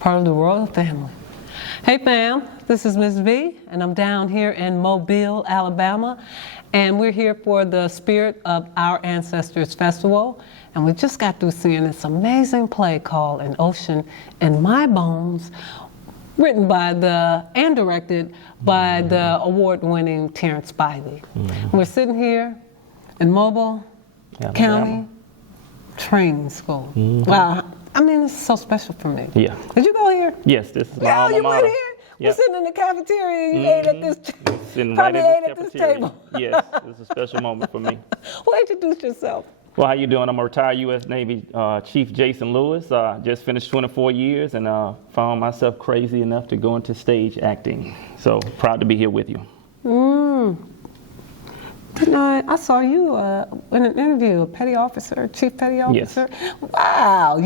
Part of the royal family. Hey fam, this is Ms. V, and I'm down here in Mobile, Alabama, and we're here for the Spirit of Our Ancestors Festival, and we just got through seeing this amazing play called An Ocean in My Bones, written by and directed by the award-winning Terrence Spivey. We're sitting here in Mobile County Training School. Wow. I mean, it's so special for me. Yeah. Did you go here? Yes, this is my alma you mater. went here? Yep. You're sitting in the cafeteria and you ate at this probably ate at this table. Yes, it's a special moment for me. Well, introduce yourself. Well, how you doing? I'm a retired U.S. Navy Chief Jason Lewis. Just finished 24 years and found myself crazy enough to go into stage acting. So proud to be here with you. I saw you in an interview, Petty Officer, Chief Petty Officer. Yes. Wow,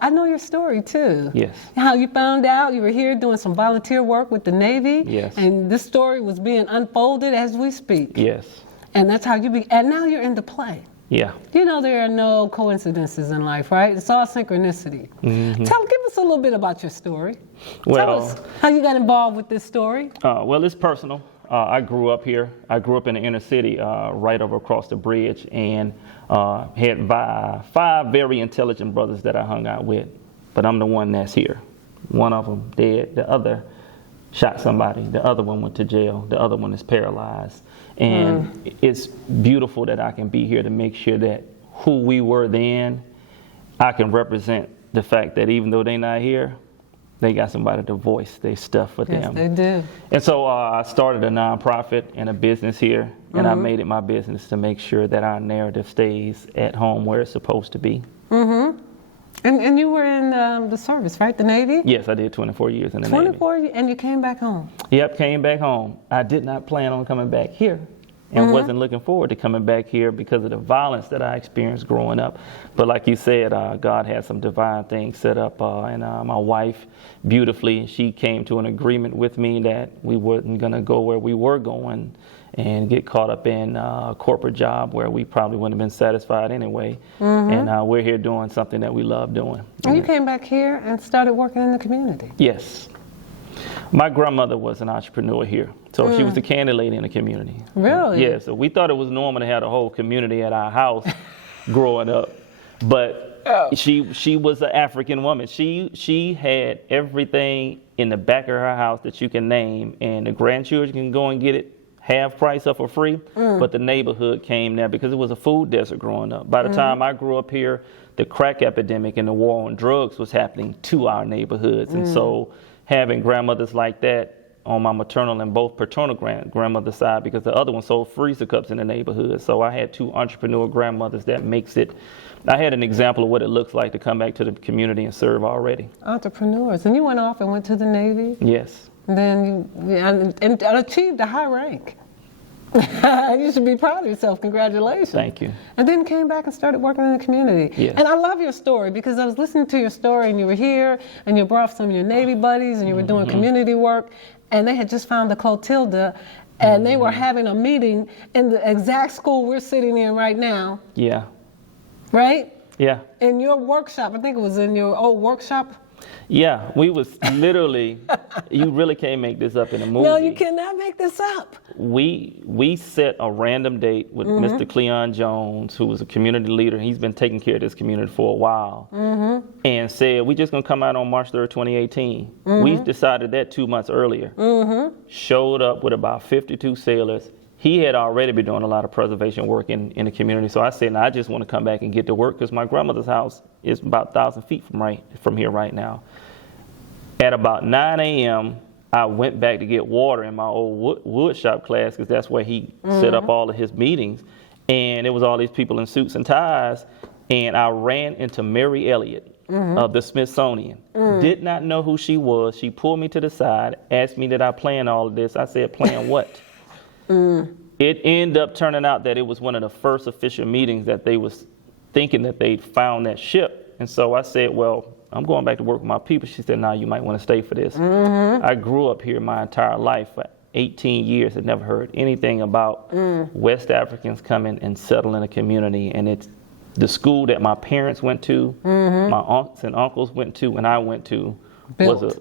I know your story too. Yes. How you found out you were here doing some volunteer work with the Navy. Yes. And this story was being unfolded as we speak. Yes. And that's how and now you're in the play. Yeah. You know there are no coincidences in life, right? It's all synchronicity. Give us a little bit about your story. Well, tell us how you got involved with this story. Well, it's personal. I grew up here. I grew up in the inner city, right over across the bridge, and had five very intelligent brothers that I hung out with. But I'm the one that's here. One of them dead. The other shot somebody. The other one went to jail. The other one is paralyzed. And it's beautiful that I can be here to make sure that who we were then, I can represent the fact that even though they're not here, they got somebody to voice their stuff for them. Yes, they do. And so I started a nonprofit and a business here, and I made it my business to make sure that our narrative stays at home where it's supposed to be. And you were in the service, right? The Navy? Yes, I did 24 years in the Navy. 24 years, and you came back home? Yep, came back home. I did not plan on coming back here and wasn't looking forward to coming back here because of the violence that I experienced growing up. But like you said, God had some divine things set up, and my wife, beautifully, she came to an agreement with me that we wasn't going to go where we were going and get caught up in a corporate job where we probably wouldn't have been satisfied anyway. And we're here doing something that we love doing. And you came back here and started working in the community. Yes. My grandmother was an entrepreneur here. So she was the candy lady in the community. Really? Yeah, so we thought it was normal to have the whole community at our house growing up. But she was an African woman. She had everything in the back of her house that you can name, and the grandchildren can go and get it half price or for free. But the neighborhood came there because it was a food desert growing up. By the time I grew up here, the crack epidemic and the war on drugs was happening to our neighborhoods. And so having grandmothers like that on my maternal and both paternal grandmother side, because the other one sold freezer cups in the neighborhood. So I had two entrepreneur grandmothers that makes it. I had an example of what it looks like to come back to the community and serve already. Entrepreneurs. And you went off and went to the Navy? Yes. And then and achieved a high rank. You should be proud of yourself. Congratulations. Thank you. And then came back and started working in the community. Yes. And I love your story because I was listening to your story and you were here and you brought some of your Navy buddies and you were doing community work, and they had just found the Clotilda and they were having a meeting in the exact school we're sitting in right now. Yeah. Right? Yeah. In your workshop. I think it was in your old workshop. Yeah, we was literally, you really can't make this up in a movie. No, you cannot make this up. We set a random date with Mr. Cleon Jones, who was a community leader. He's been taking care of this community for a while. And said, we're just going to come out on March 3rd, 2018. We decided that 2 months earlier. Showed up with about 52 sailors. He had already been doing a lot of preservation work in the community. So I said, I just want to come back and get to work because my grandmother's house is about 1,000 feet from here right now. At about 9 a.m., I went back to get water in my old wood shop class because that's where he set up all of his meetings. And it was all these people in suits and ties. And I ran into Mary Elliott of the Smithsonian. Did not know who she was. She pulled me to the side, asked me did I plan all of this. I said, plan what? It ended up turning out that it was one of the first official meetings that they was thinking that they'd found that ship. And so I said, well, I'm going back to work with my people. She said, nah, you might want to stay for this. I grew up here my entire life for 18 years and never heard anything about West Africans coming and settling a community. And it's the school that my parents went to, my aunts and uncles went to, and I went to,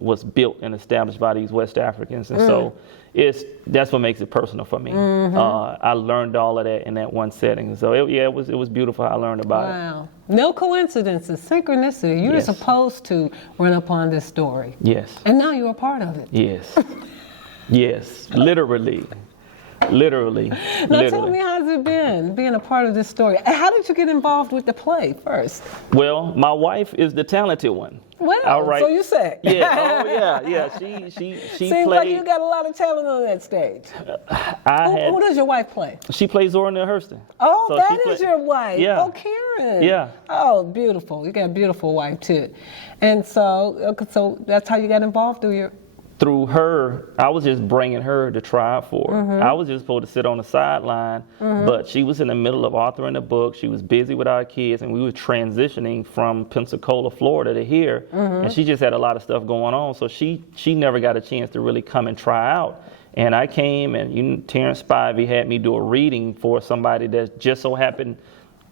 was built and established by these West Africans, and so that's what makes it personal for me. I learned all of that in that one setting, so it was beautiful. I learned about it. Wow, no coincidences, synchronicity. You were Yes. supposed to run upon this story, Yes, and now you're a part of it. yes, yes, literally. Now tell me, how's it been being a part of this story? How did you get involved with the play first? Well, my wife is the talented one. Well, All right. so you say. Yeah. Oh, yeah. She Seems played. like you got a lot of talent on that stage. Who does your wife play? She plays Zora Neale Hurston. Oh, So that she is play- your wife. Yeah. Oh, Karen. Yeah. Oh, beautiful. You got a beautiful wife too. And so that's how you got involved Through her, I was just bringing her to try out for it. I was just supposed to sit on the sideline, but she was in the middle of authoring a book. She was busy with our kids, and we were transitioning from Pensacola, Florida to here, and she just had a lot of stuff going on, so she never got a chance to really come and try out. And I came, and Terrence Spivey had me do a reading for somebody that just so happened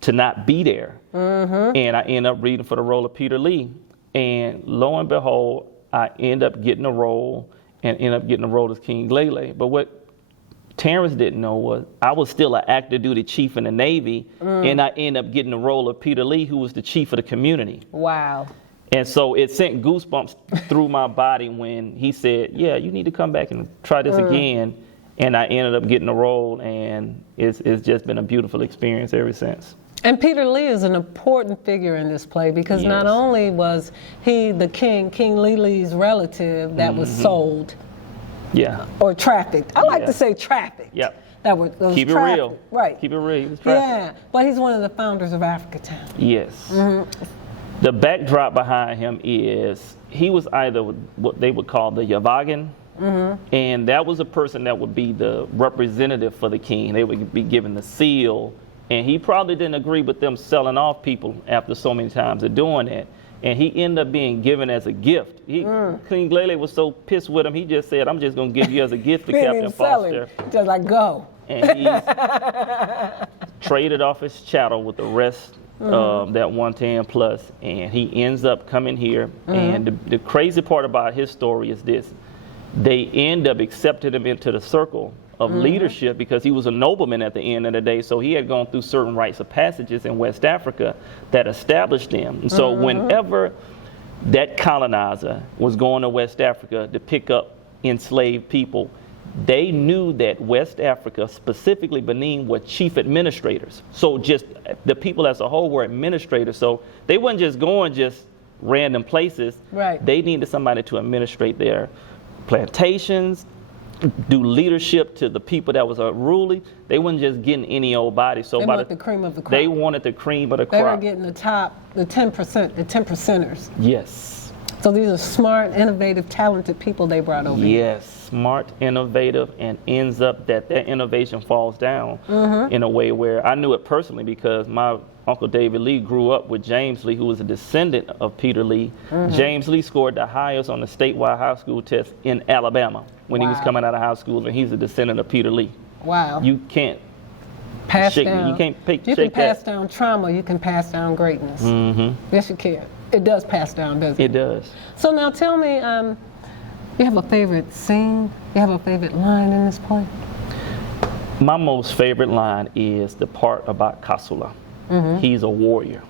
to not be there. And I ended up reading for the role of Peter Lee, and lo and behold, I end up getting a role and end up getting a role as King Lele. But what Terrence didn't know was I was still an active duty chief in the Navy, and I end up getting the role of Peter Lee, who was the chief of the community. Wow. And so it sent goosebumps through my body when he said, yeah, you need to come back and try this again. And I ended up getting a role, and it's just been a beautiful experience ever since. And Peter Lee is an important figure in this play because not only was he the King Lele's relative that was sold or trafficked. I like to say trafficked. Yep. That was Keep it trafficked. real. Right. Keep it real. He was trafficked. Yeah, but he's one of the founders of Africatown. Yes. The backdrop behind him is he was either what they would call the Yavagan, and that was a person that would be the representative for the king. They would be given the seal, and he probably didn't agree with them selling off people after so many times of doing that. And he ended up being given as a gift. King Lele was so pissed with him, he just said, I'm just going to give you as a gift to Captain Foster. Just like, go. And he's traded off his chattel with the rest of that 110 plus, and he ends up coming here. And the crazy part about his story is this. They end up accepting him into the circle of leadership because he was a nobleman at the end of the day, so he had gone through certain rites of passages in West Africa that established him. And so whenever that colonizer was going to West Africa to pick up enslaved people, they knew that West Africa, specifically Benin, were chief administrators. So just the people as a whole were administrators, so they weren't just going just random places. Right. They needed somebody to administrate their plantations, do leadership to the people that was unruly. They wasn't just getting any old body. So they wanted the cream of the crop. They wanted the cream of the They crop. were getting the top, the 10%, the 10%ers. Yes. So these are smart, innovative, talented people they brought over here. Yes, smart, innovative, and ends up that innovation falls down in a way where I knew it personally because my Uncle David Lee grew up with James Lee, who was a descendant of Peter Lee. James Lee scored the highest on the statewide high school test in Alabama when he was coming out of high school, and he's a descendant of Peter Lee. Wow. You can't pass shake down. You can't You can pass down trauma. You can pass down greatness. Yes, you can. It does pass down, doesn't it? It does. So now tell me, you have a favorite scene? You have a favorite line in this play? My most favorite line is the part about Kasula. He's a warrior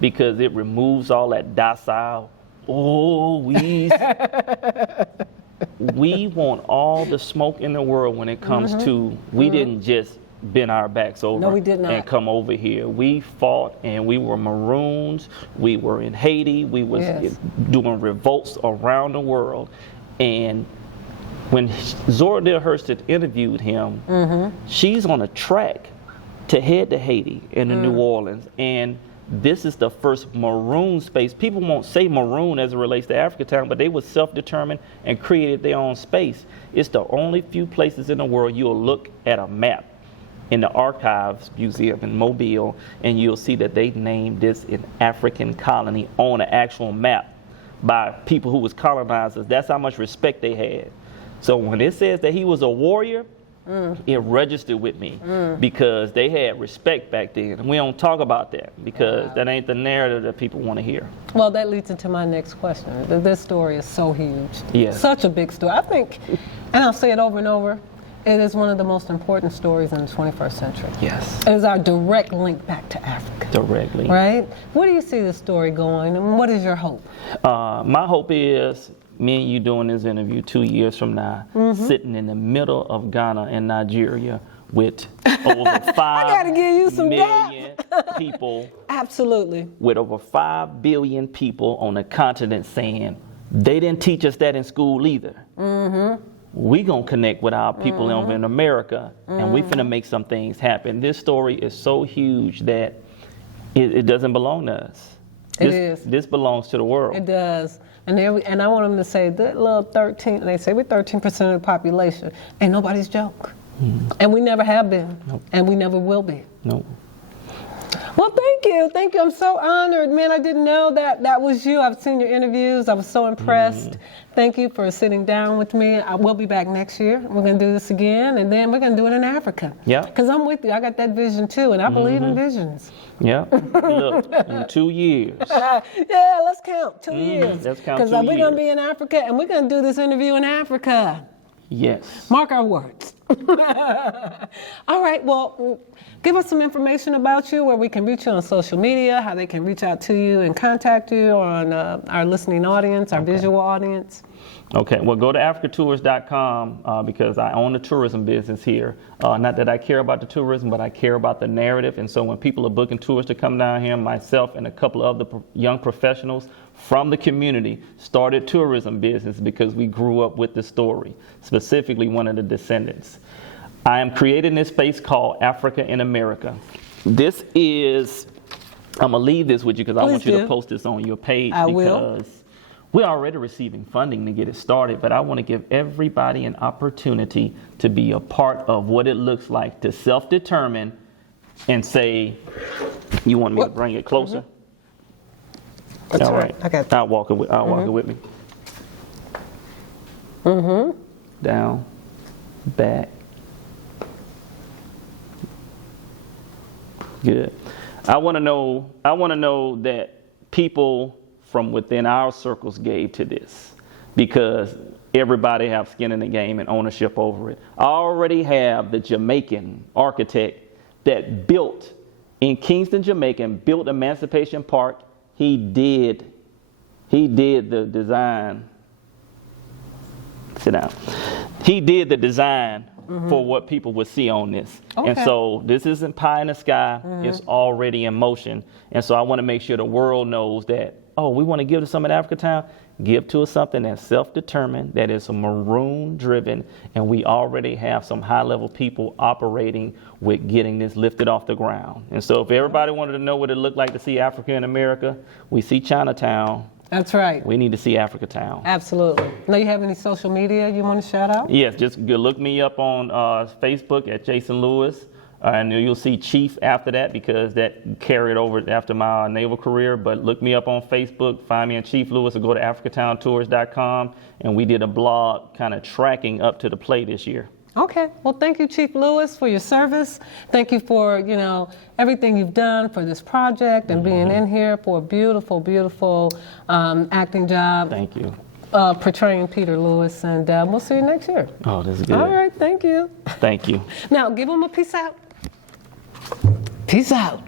because it removes all that docile. Oh, we want all the smoke in the world when it comes to we didn't just bend our backs over No, we did not. and come over here. We fought and we were Maroons. We were in Haiti. We was doing revolts around the world. And when Zora Neale Hurston interviewed him, she's on a track to head to Haiti and to New Orleans. And this is the first Maroon space. People won't say Maroon as it relates to Africatown, but they were self-determined and created their own space. It's the only few places in the world you'll look at a map in the Archives Museum in Mobile, and you'll see that they named this an African colony on an actual map by people who was colonizers. That's how much respect they had. So when it says that he was a warrior, It registered with me because they had respect back then. We don't talk about that because that ain't the narrative that people want to hear. Well, that leads into my next question. This story is so huge. Yes. Such a big story. I think, and I'll say it over and over, it is one of the most important stories in the 21st century. Yes. It is our direct link back to Africa. Directly. Right? Where do you see this story going, and what is your hope? My hope is me and you doing this interview 2 years from now, sitting in the middle of Ghana and Nigeria with over 5 million people. Absolutely. With over 5 billion people on the continent saying, they didn't teach us that in school either. We gonna connect with our people over in America, and we finna make some things happen. This story is so huge that it doesn't belong to us. This belongs to the world. It does. And I want them to say, that little 13, and they say we're 13% of the population. Ain't nobody's joke. And we never have been. Nope. And we never will be. Nope. Well, thank you. Thank you. I'm so honored. Man, I didn't know that was you. I've seen your interviews. I was so impressed. Thank you for sitting down with me. I will be back next year. We're going to do this again, and then we're going to do it in Africa. Yeah. Because I'm with you. I got that vision, too, and I believe in visions. Yeah. Look, in 2 years. Yeah, let's count 2 years. Let's count 2 Because years. we're going to be in Africa, and we're going to do this interview in Africa. Yes. Mark our words. All right, well, give us some information about you, where we can reach you on social media, how they can reach out to you and contact you, or on our listening audience, our visual audience. Okay, well, go to africatours.com because I own the tourism business here. Not that I care about the tourism, but I care about the narrative. And so when people are booking tours to come down here, myself and a couple of other young professionals from the community started tourism business because we grew up with the story, specifically one of the descendants. I am creating this space called Africa in America. This is, I'm going to leave this with you because I want you to post this on your page. I because will. We're already receiving funding to get it started, but I want to give everybody an opportunity to be a part of what it looks like to self-determine and say, you want me to bring it closer? That's all right. I got that. I'll walk it with me. Down, back. Good. I want to know that people from within our circles gave to this, because everybody have skin in the game and ownership over it. I already have the Jamaican architect that built in Kingston, Jamaica, and built Emancipation Park. He did the design. Sit down. He did the design for what people would see on this. Okay. And so this isn't pie in the sky. It's already in motion. And so I want to make sure the world knows that, oh, we want to give to some of Africa Town. Give to us something that's self-determined, that is maroon-driven, and we already have some high-level people operating with getting this lifted off the ground. And so if everybody wanted to know what it looked like to see Africa in America, we see Chinatown. That's right. We need to see Africa Town. Absolutely. Now, you have any social media you want to shout out? Yes, just look me up on Facebook at Jason Lewis. And you'll see Chief after that because that carried over after my naval career. But look me up on Facebook, find me in Chief Lewis, or go to africatowntours.com. And we did a blog kind of tracking up to the play this year. Okay. Well, thank you, Chief Lewis, for your service. Thank you for, everything you've done for this project and being in here for a beautiful, beautiful acting job. Thank you. Portraying Peter Lewis, and we'll see you next year. Oh, that's good. All right. Thank you. Thank you. Now, give them a peace out. Peace out.